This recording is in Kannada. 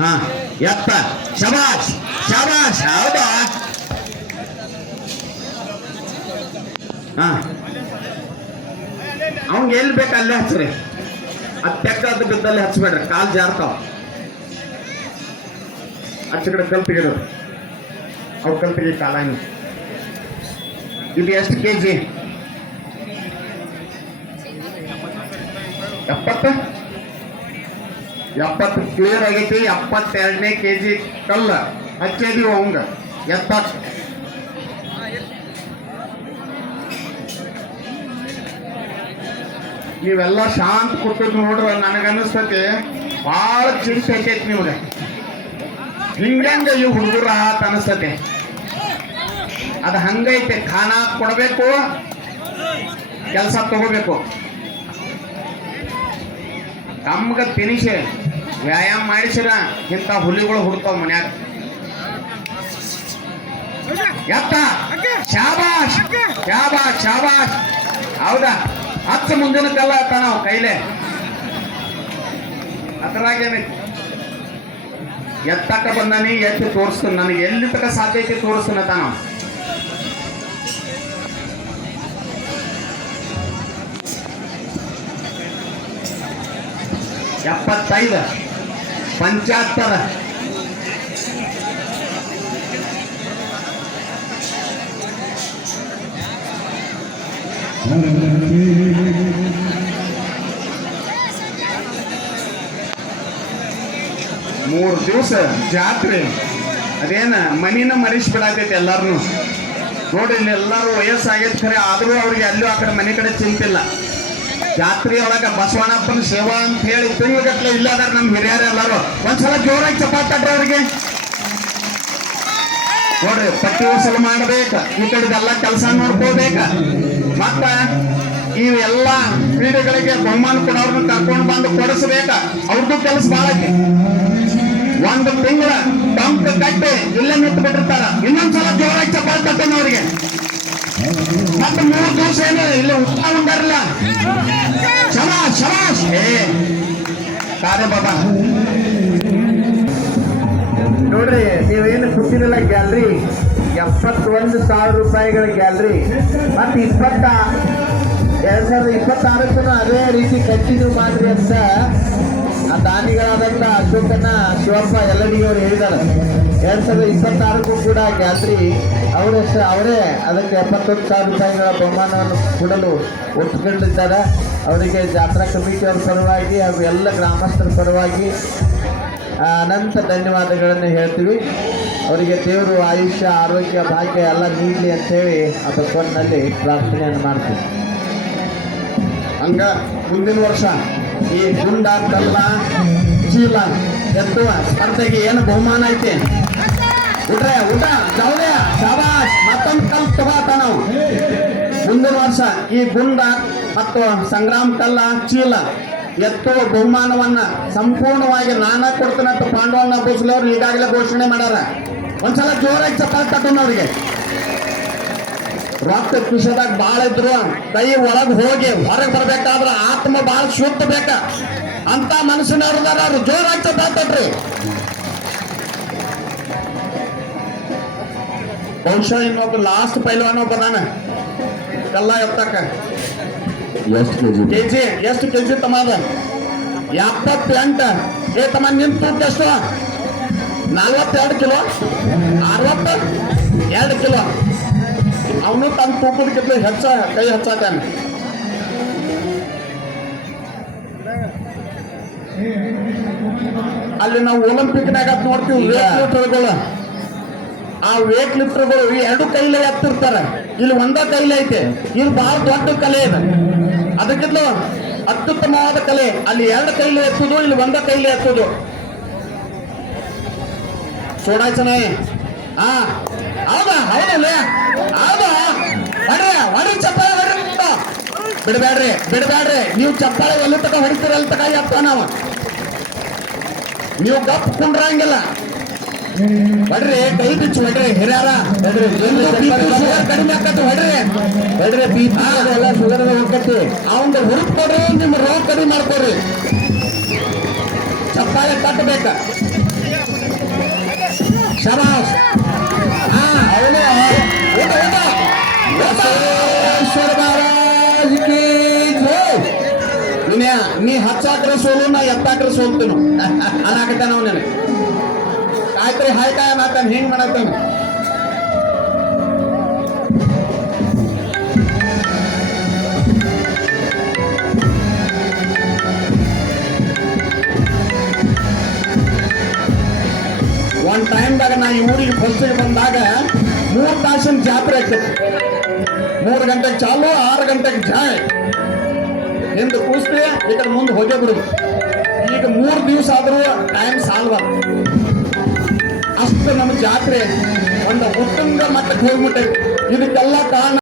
ಹಾ ಎತ್ತ ಶಬಾಷ್ ಶಬಾಷ್. ಹೌದಾ? ಹಾ ಅವಂಗ ಎಲ್ಲಿ ಬೇಕು ಅಲ್ಲೇ ಹಚ್ಚ್ರಿ. ಅದು ತೆಕ್ಕದ ಬಿದ್ದಲ್ಲಿ ಹಚ್ಬೇಡ್ರಿ, ಕಾಲು ಜಾರ್ತಾವ. ಆಚೆ ಕಡೆ ಕಲ್ಪಿಗೆ ಅವು ಕಲ್ಪಿಗೆ ಕಾಲ. ಇದು ಎಷ್ಟು ಕೆಜಿ? 70 ಕ್ಲಿಯರ್ ಆಗೈತಿ. 72ನೇ ಕೆಜಿ ಕಲ್ಲ ಹಚ್ಚಿದೀವಿ ಅವಂಗ. ನೀವೆಲ್ಲ ಶಾಂತ ಕೂತದ್ ನೋಡ್ರ ನನಗನ್ನಿಸ್ತೈತಿ ಭಾಳ ಚಿಂತೆ ಐತೈತಿ ನಿಮ್ಗೆ. ಹಿಂಗಂಗ ಈ ಹುಡುಗರ ಆತ ಅನಿಸ್ತತೆ. ಅದು ಹಂಗೈತೆ. ಖಾನ ಕೊಡಬೇಕು, ಕೆಲಸ ತಗೋಬೇಕು. ನಮ್ಗ ತಿನಿಸಿ ವ್ಯಾಯಾಮ ಮಾಡಿಸಿರ ಇಂಥ ಹುಲಿಗಳು ಹುಡ್ತಾವ ಮನ್ಯಾಗ. ಎತ್ತ ಶಾಬಾಷ್ ಶಾಬಾಷ್ ಶಾಬಾಷ್. ಹೌದಾ? ಹತ್ತು ಮುಂದಿನ ಕಲ್ಲ ಆತ ನಾವು ಕೈಲೇ. ಅದ್ರಾಗೇನೆ ಎತ್ತಕ್ಕ ಬಂದಾನಿ, ಎತ್ತಿ ತೋರಿಸ್ತಾನೆ. ನನಗೆ ಎಲ್ಲಿ ತಕ್ಕ ಸಾಧ್ಯ ಐತಿ ತೋರಿಸ್ತಾನ ತಾನ. 75 75 3 ದಿವಸ ಜಾತ್ರೆ. ಅದೇನ ಮನಿನ ಮರಿಸ್ಬಿಡತೈತಿ ಎಲ್ಲಾರನು. ನೋಡ್ರಿ ಇಲ್ಲಿ ಎಲ್ಲಾರು ವಯಸ್ಸಾಗೈತಿ ಖರೆ, ಆದ್ರೂ ಅವ್ರಿಗೆ ಅಲ್ಲೂ ಆ ಕಡೆ ಮನೆ ಕಡೆ ಚಿಂತಿಲ್ಲ. ಜಾತ್ರೆ ಒಳಗ ಬಸವಣ್ಣಪ್ಪನ ಸೇವಾ ಅಂತ ಹೇಳಿ ತಿಂಗಳಗಟ್ಲೆ ಇಲ್ಲದಾರ ನಮ್ಮ ಹಿರಿಯರು ಎಲ್ಲಾರು. ಒಂದ್ಸಲ ಜೋರಾಗಿ ಚಪಾತಡ್ರಿ ಅವ್ರಿಗೆ. ನೋಡ್ರಿ ಪಟ್ಟಿ ವಸೂಲು ಮಾಡ್ಬೇಕ, ಈ ಕಡೆದೆಲ್ಲ ಕೆಲಸ ನೋಡ್ಕೋಬೇಕ. ಮತ್ತ ಇವೆಲ್ಲ ಕ್ರೀಡೆಗಳಿಗೆ ಬಹುಮಾನ ಕೊಡೋರ್ನ ಕರ್ಕೊಂಡು ಬಂದು ಕೊಡಿಸ್ಬೇಕ. ಅವ್ರದ್ದು ಕೆಲಸ ಭಾಳ ಐತಿ. 1 ತಿಂಗಳ ಟಂಕ ಕಟ್ಟಿ ಇಲ್ಲೇ ನಿಂತು ಬಿಟ್ಟಿರ್ತಾರ. ಇನ್ನೊಂದ್ಸಲ ಜೋರಾಗಿ ಚಪಾತಿ ತಟ್ಟೇನ ಅವ್ರಿಗೆ. ಮತ್ತೆ 3 ದಿವಸ ಏನು ಇಲ್ಲಿ ಊಟ ಉಂಟಾರಲ್ಲ. ಶಬಾಷ್ ಶಬಾಷ್. ಕಾರೆ ಬಾಬಾ ನೋಡ್ರಿ, ನೀವೇನು ಕೊಟ್ಟಿರಲ್ಲ ಗ್ಯಾಲರಿ 71,000 ರೂಪಾಯಿಗಳ ಗ್ಯಾಲರಿ. ಮತ್ತೆ 2026 ಅದೇ ರೀತಿ ಕಂಟಿನ್ಯೂ ಮಾಡ್ರಿ ಅಂತ ಆ ದಾನಿಗಳಾದಂಥ ಅಶೋಕನ ಶಿವಪ್ಪ ಎಲ್ಲಡಿಯವರು ಹೇಳಿದ್ದಾರೆ. 2026 ಕೂಡ ಗ್ಯಾಲರಿ ಅವರೇ ಅದಕ್ಕೆ 71,000 ರೂಪಾಯಿಗಳ ಬಹುಮಾನವನ್ನು ಕೊಡಲು ಒಪ್ಪಿಕೊಂಡಿದ್ದಾರೆ. ಅವರಿಗೆ ಜಾತ್ರಾ ಕಮಿಟಿಯವರ ಪರವಾಗಿ ಹಾಗೂ ಎಲ್ಲ ಗ್ರಾಮಸ್ಥರ ಪರವಾಗಿ ಅನಂತ ಧನ್ಯವಾದಗಳನ್ನು ಹೇಳ್ತೀವಿ. ಅವರಿಗೆ ದೇವರು ಆಯುಷ್ಯ ಆರೋಗ್ಯ ಭಾಗ್ಯ ಎಲ್ಲ ನೀಡಲಿ ಅಂತೇಳಿ ಆ ಭಗವಂತನಲ್ಲಿ ಪ್ರಾರ್ಥನೆಯನ್ನು ಮಾಡ್ತೀವಿ. ಹಂಗ ಮುಂದಿನ ವರ್ಷ ಈ ಗುಂಡ ಕಲ್ಲ ಚೀಲ ಎತ್ತುವ ಸ್ಪರ್ಧೆಗೆ ಏನು ಬಹುಮಾನ ಐತಿ? ಊಟ ಜಾವ್ಯ ಶಾಬಾಷ್. ಮತ್ತೊಂದು ಕಲ್ ತಗೋತ ನಾವು ಮುಂದಿನ ವರ್ಷ ಈ ಗುಂಡ ಮತ್ತು ಸಂಗ್ರಾಮ ಕಲ್ಲ ಚೀಲ ಎತ್ತುವ ಬಹುಮಾನವನ್ನ ಸಂಪೂರ್ಣವಾಗಿ ನಾನಾ ಕೊಡ್ತೀನಂತ ಪಾಂಡವನ್ನ ಭೋಸಲೆ ಅವ್ರು ಈಗಾಗಲೇ ಘೋಷಣೆ ಮಾಡ್ಯಾರ. ಒಂದ್ಸಲ ಜೋರಾಗಿ ಚಪ್ಪಾಳೆ ತಟ್ಟೋಣ ಅವ್ರಿಗೆ. ರಕ್ತ ಕಿಶದಾಗ ಬಾಳ ಇದ್ರು ಕೈ ಒಳಗೆ ಹೋಗಿ ಹೊರಗೆ ಬರ್ಬೇಕಾದ್ರೆ ಆತ್ಮ ಬಾಳ ಶುದ್ಧ ಬೇಕ ಅಂತ ಮನುಷ್ಯನವ್ರದಾರ. ಅವ್ರು ಜೋರಾಗಿ ಚಪ್ಪಾಳೆ ತಟ್ರಿ. ಬಹುಶಃ ಇನ್ನೊಬ್ಬ ಲಾಸ್ಟ್ ಪೈಲ್ವಾನ ಒಬ್ಬ ನಾನು ಕಲ್ಲ ಎತ್ತಕ್ಕ. ಎಷ್ಟು ಕೆಜಿ ತಮ್ಮ? 78. ತಮ್ಮ ನಿನ್ ತೂಕ ಎಷ್ಟು? 42 ಕಿಲೋ 62 ಕಿಲೋ. ಅವನು ತನ್ನ ತೂಕದಕ್ಕಿಂತ ಕೈ ಹಚ್ಚಾತಾನೆ. ಅಲ್ಲಿ ನಾವು ಒಲಿಂಪಿಕ್ನಾಗ ನೋಡ್ತೀವಿ ವೇಟ್ ಲಿಫ್ಟರ್ಗಳು. ಆ ವೇಟ್ ಲಿಫ್ಟರ್ಗಳು 2 ಕೈಲೇ ಎತ್ತಿರ್ತಾರೆ. ಇಲ್ಲಿ ಒಂದ ಕೈಲೇ ಐತೆ. ಇದು ಬಹಳ ದೊಡ್ಡ ಕಲೆ ಇದೆ. ಅದಕ್ಕಿಂತ ಅತ್ಯುತ್ತಮವಾದ ಕಲೆ. ಅಲ್ಲಿ 2 ಕೈಲೇ ಎತ್ತುದು, ಇಲ್ಲಿ ಒಂದ ಕೈಲೇ ಎತ್ತುದು. ಸೋಡಾಯ್ಸನ ಹೌದಾ? ಹೌದಲ್ಲೇ? ಹೌದಾ? ಹೊಡ್ರಿ ಚಪ್ಪಾಳೆ ಹೊಡ್ರಿ. ಬಿಡಬೇಡ್ರಿ. ನೀವು ಚಪ್ಪಾಳೆ ಎಲ್ಲಿ ತಕ ಹೊಡಿತೀರ ಅಲ್ಲಿ ತಕ ಎತ್ತ ನಾವು. ನೀವು ಗಪ್ ಕುಂಡ್ರಂಗಿಲ್ಲ. ಹೊಡ್ರಿ ಕೈ ಬಿಚ್ಚು ಹೊಡ್ರಿ ಹಿರಿಯಾರ ಹೊಡ್ರಿ, ಜಲ್ದಿ ಶುಗರ್ ಕಡಿಮೆ ಆಕತಿ ಹೊಡ್ರಿ ಹೊಡ್ರಿ BP ಎಲ್ಲ ಶುಗರ್ ಹೋಗತಿ. ಅವಂಗ ಹುರುಪ್ ಕೊಡ್ರಿ ನಿಮ್ಮ ರೋಗ ಕಡಿಮೆ ಮಾಡ್ಕೊಡ್ರಿ ಚಪ್ಪಾಳೆ ತಟ್ಟಬೇಕ ಶಬಾಷ್ ಅವನೇ ಊಟ ಊಟ ಬಸವೇಶ್ವರ ಮಹಾರಾಜ್ ಕಿ ಜೈ. ನೀ ಹಚ್ಚಾಕ್ರೆ ಸೋಲು ನಾ ಎತ್ತಾಕ್ರೆ ಸೋಲ್ತೇನು ಅನ್ನಾಕತ್ತಾನ ಅವ್ ನನಗೆ ಕಾಯ್ತ್ರಿ ಹಾಯ್ ಕಾಯ ಮಾತಾನ ಹೆಂಗ್ ಮಾಡತ್ತಾನ ಒಂದ್ ಟೈಮ್ದಾಗ ನಾ ಈ ಊರಿಗೆ ಫಸ್ಟಿಗೆ ಬಂದಾಗ 3 ತಾಸಿನ ಜಾತ್ರೆ ಆಗ್ತದೆ 3 ಗಂಟೆಗೆ ಚಾಲು 6 ಗಂಟೆಗೆ ಜಾಯ್ ಹಿಂದೆ ಕೂಸ್ತಿ ಈ ಕಡೆ ಮುಂದೆ ಹೋಗೇ ಬಿಡುದು ಈಗ 3 ದಿವಸ ಆದ್ರೂ ಟೈಮ್ ಸಾಲ್ವ ಅಷ್ಟು ನಮ್ಮ ಜಾತ್ರೆ ಒಂದು ಉತ್ತುಂಗ ಮಟ್ಟಕ್ಕೆ ಹೋಗ್ಬಿಟ್ಟೆ ಇದಕ್ಕೆಲ್ಲ ಕಾರಣ